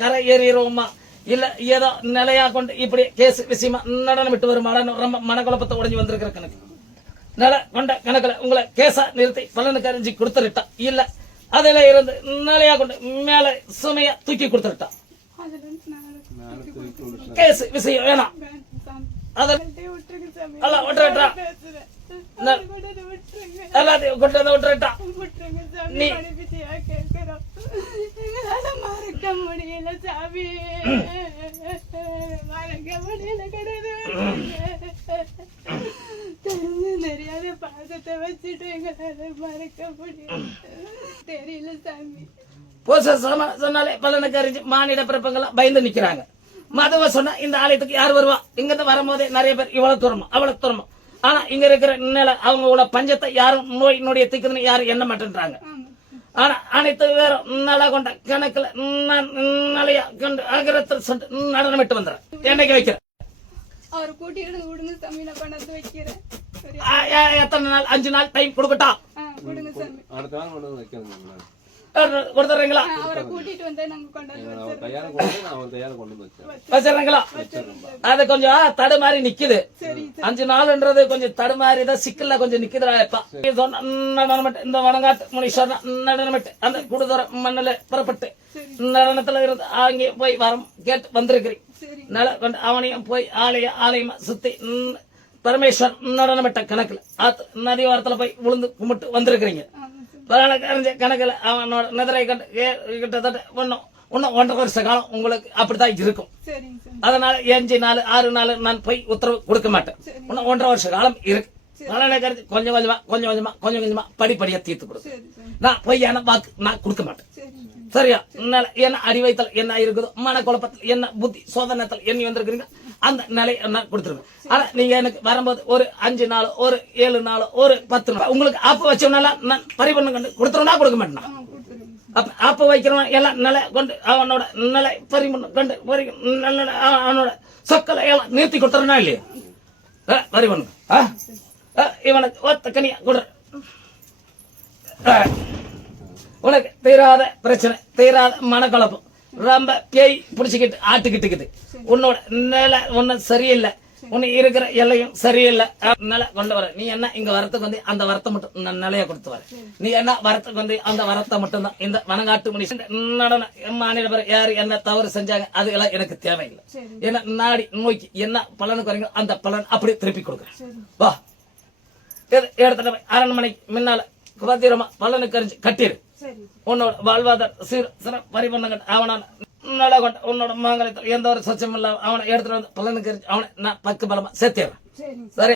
கரை ஏறிடுவோமா இல்ல ஏதோ நிலையா கொண்டு இப்படி கேஸ் விஷயமா நடனம் விட்டு வருமா ரொம்ப மனக்குழப்பத்தை உடைஞ்சு வந்திருக்கிற கணக்கு நில கொண்ட கணக்குல உங்களை கேஸா நிறுத்தி பலனுக்கு அறிஞ்சு கொடுத்துருட்டா இல்ல அதுல இருந்து நிலையா கொண்டு மேல சுமையா தூக்கி கொடுத்துருட்டா கேஸ் விஷயம் வேணாம் அதெல்லாம் விட்டுறா எல்லாத்தையும் கொண்டு வந்து விட்டுறட்டா நீ மறக்க முடியல சாமி, மறக்க முடியல கிடையாது. தெரியாத பாசத்தை வச்சுட்டு எங்களால மறக்க முடியல, தெரியல சாமி. சொன்னாலே பலனுக்கு அறிஞ்சு மானிட பிறப்பங்கள்லாம் பயந்து நிக்கிறாங்க. மதுவை சொன்னா இந்த ஆலயத்துக்கு யார் வருவா? இங்க இருந்து வரும்போதே நிறைய பேர் இவ்வளவு தூரமா அவ்வளவு தூரமா. ஆனா இங்க இருக்கிற நிலை அவங்களோட பஞ்சத்தை யாரும் நோய் நொடிய தீக்குதுன்னு யாரும் எண்ண மாட்டேன்றாங்க. ஆனா அனைத்து பேரும் நல கொண்ட கணக்குல நிலையா கொண்டு அகரத்தில் சொட்டு நடனமிட்டு வந்துடுறேன். என்னைக்கு வைக்கிறேன் அவர் கூட்டிட்டு விடுங்க சாமி, நான் கொண்டாந்து வைக்கிறேன். எத்தனை நாள்? 5 நாள் டைம் கொடுக்கட்டா? கொடுங்க சாமி. கொடுத்துறீங்களா? அவரை கூட்டிட்டு வந்து நாங்க கொண்டாந்து வச்சிடறீங்களா? அது கொஞ்சம் தடுமாறி நிக்குது. 5 நாள்ன்றது கொஞ்சம் தடுமாறிதான் சிக்கல்ல கொஞ்சம் நிக்குதுடா. இந்த வனங்காட்டு முனீஸ்வரன் நடனமிட்டு அந்த கூடுதர மண்ணில புறப்பட்டு நடனத்துல இருந்து அங்கே போய் வரம் கேட்டு வந்திருக்கிறீங்க. நல கொண்டு அவனையும் போய் ஆலயமா சுத்தி பரமேஸ்வர் நடனமிட்ட கணக்குல நதி வாரத்துல போய் விழுந்து கும்பிட்டு வந்திருக்கிறீங்க. கணக்குல அவனோட நிதிரை கண்டு கிட்டத்தட்ட இன்னும் 1.5 வருஷ காலம் உங்களுக்கு அப்படித்தான் இருக்கும். அதனால 5 நாள் 6 நாள் நான் போய் உத்தரவு கொடுக்க மாட்டேன். இன்னும் 1.5 வருஷ காலம் இருக்கு. கொஞ்சம் கொஞ்சமா படிப்படியா தீர்த்து கொடுக்கும். நான் பொய்யான வாக்கு நான் கொடுக்க மாட்டேன். சரியா? என்ன அடி வைத்தல் என்ன இருக்குதோ, மன குழப்பத்தில் என்ன புத்தி சோதனத்தில் எண்ணி வந்திருக்கிறீங்க அந்த நிலையை நான் கொடுத்துருவேன். ஆனா நீங்க எனக்கு வரும்போது ஒரு 5 நாள், ஒரு 7 நாள், ஒரு 10 நாள் உங்களுக்கு ஆப்ப வச்சோம்னால நான் பரிபூர்ணம் கண்டு கொடுத்துருவா கொடுக்க மாட்டேன். ஆப்ப வைக்கிறவன் எல்லாம் நிலை கொண்டு அவனோட நிலை பரிபூர்ணம் கண்டு அவனோட சொற்களை எல்லாம் நிறுத்தி கொடுத்துறனா இல்லையா? பரிபூர்ணம் இவனுக்கு ஒத்த கனியா கொடு. உனக்கு தீராத பிரச்சனை, தீராத மனக்குழப்பம், ரொம்ப பேய் பிடிச்சுக்கிட்டு ஆட்டுக்கிட்டு உன்னோட நிலை ஒன்னும் சரியில்லை, உன்னை இருக்கிற எல்லையும் சரியில்லை. நிலை கொண்டு வர நீ என்ன இங்க வரத்துக்கு வந்து அந்த வரத்தை மட்டும் நான் நிலைய கொடுத்து வர. நீ என்ன வரத்துக்கு வந்து அந்த வரத்தை மட்டும் தான் இந்த வனங்காட்டு முனி நடன மாநில யாரு என்ன தவறு செஞ்சாங்க அது எல்லாம் எனக்கு தேவையில்லை. என்ன நாடி நோக்கி என்ன பலனுக்கு வரீங்க அந்த பலன் அப்படி திருப்பி கொடுக்குறேன். வா எடுத்துட்டு போய் அரண்மனைக்கு முன்னால பத்திரமா பலனுக்கு அறிஞ்சு கட்டிடு. உன்னோட வாழ்வாதார சிற பரிபூர்ணங்கள் அவனால நல கொண்ட உன்னோட மாங்கலத்தில் எந்த ஒரு சச்சம் இல்லாம அவனை எடுத்துட்டு வந்து பலனுக்கு அறிஞ்சு அவனை நான் பக்கு பலமா சேர்த்திடுறேன். சரி?